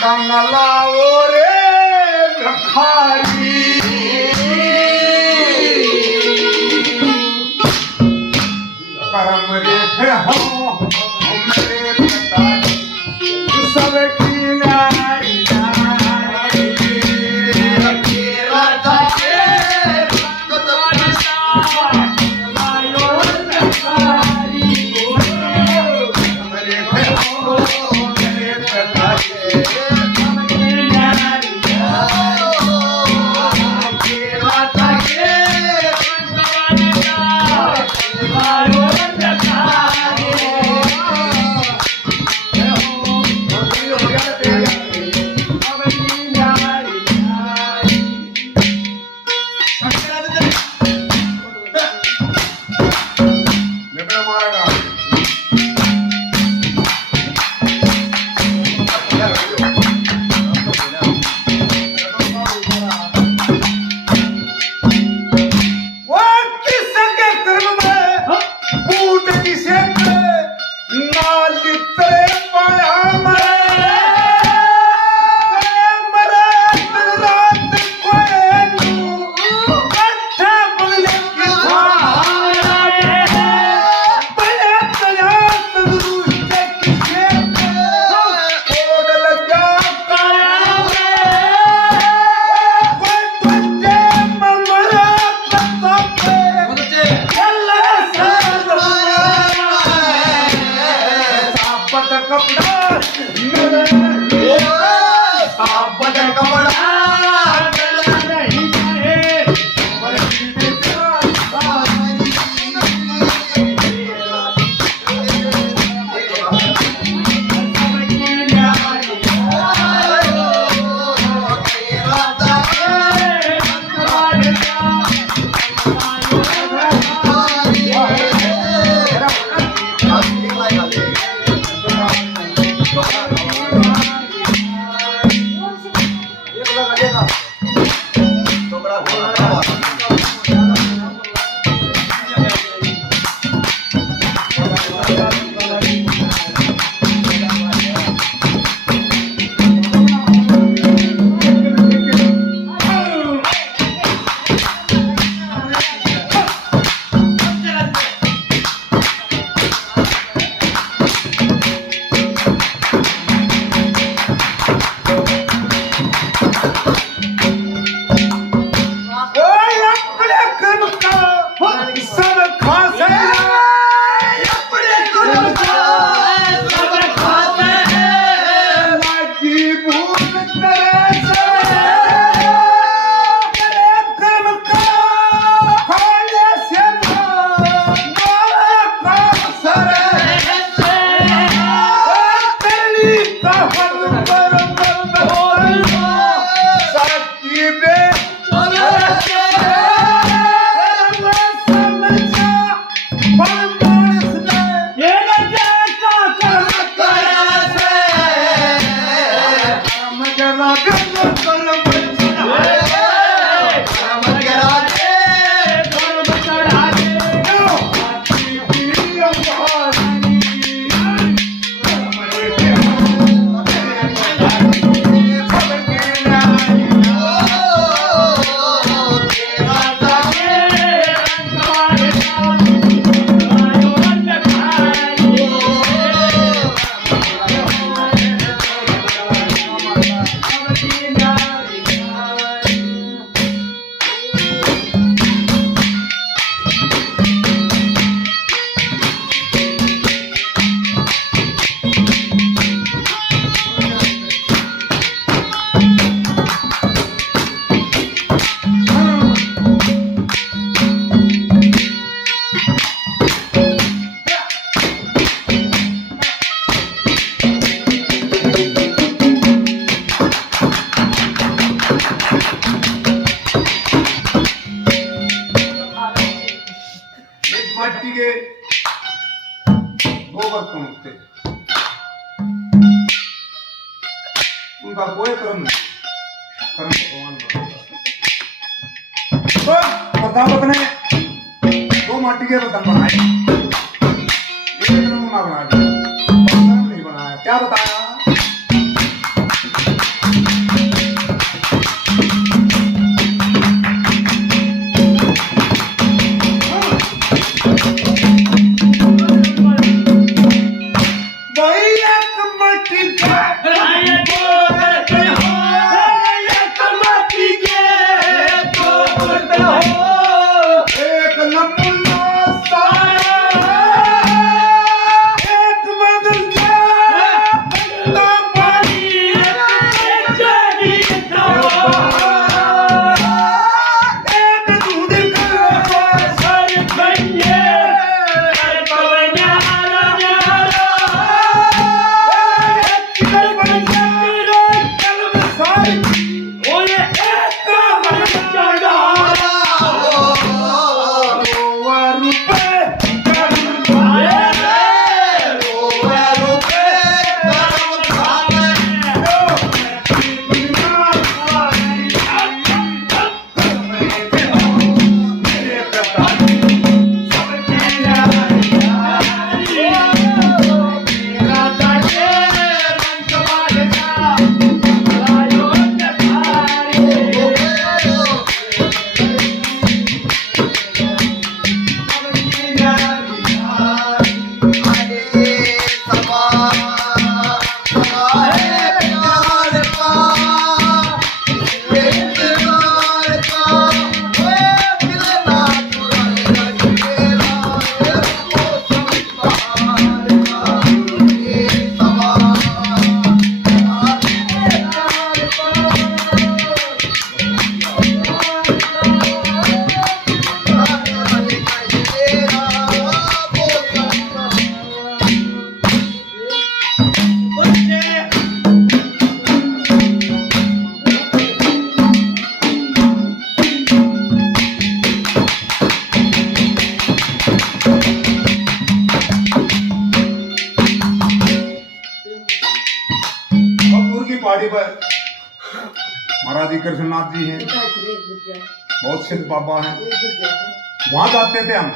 कमला रे भिखारी करम रेखे हो मेरे पिताजी सबकी नारी नारी उनका कोई कर्म नहीं, कर्म भगवान तो प्रतापत ने दो माटी के बर्तन बनाए, एक नमूना बना दिया, बर्तन नहीं बनाया। क्या बताया? एक मट्टी के एक नमूना सारा एक बदल के बंदा पानी एक दूध का पहाड़ी पर महाराज जी कृष्णनाथ जी हैं, बहुत सिद्ध बाबा हैं, वहां जाते थे हम।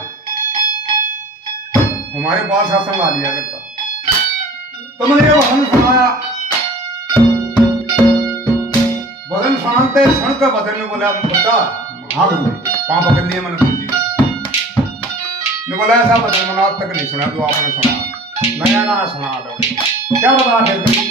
हमारे पास आसन ला लिया करता, तो मैंने ये भजन सुनाया। भजन सुनाते क्षण का भजन में बोला बच्चा हाँ गुरु पाँव पकड़ लिए मैंने गुरु जी ने बोला ऐसा भजन मैंने आज तक नहीं सुना जो आपने सुना, नया गाना सुना दो। क्या बता फिर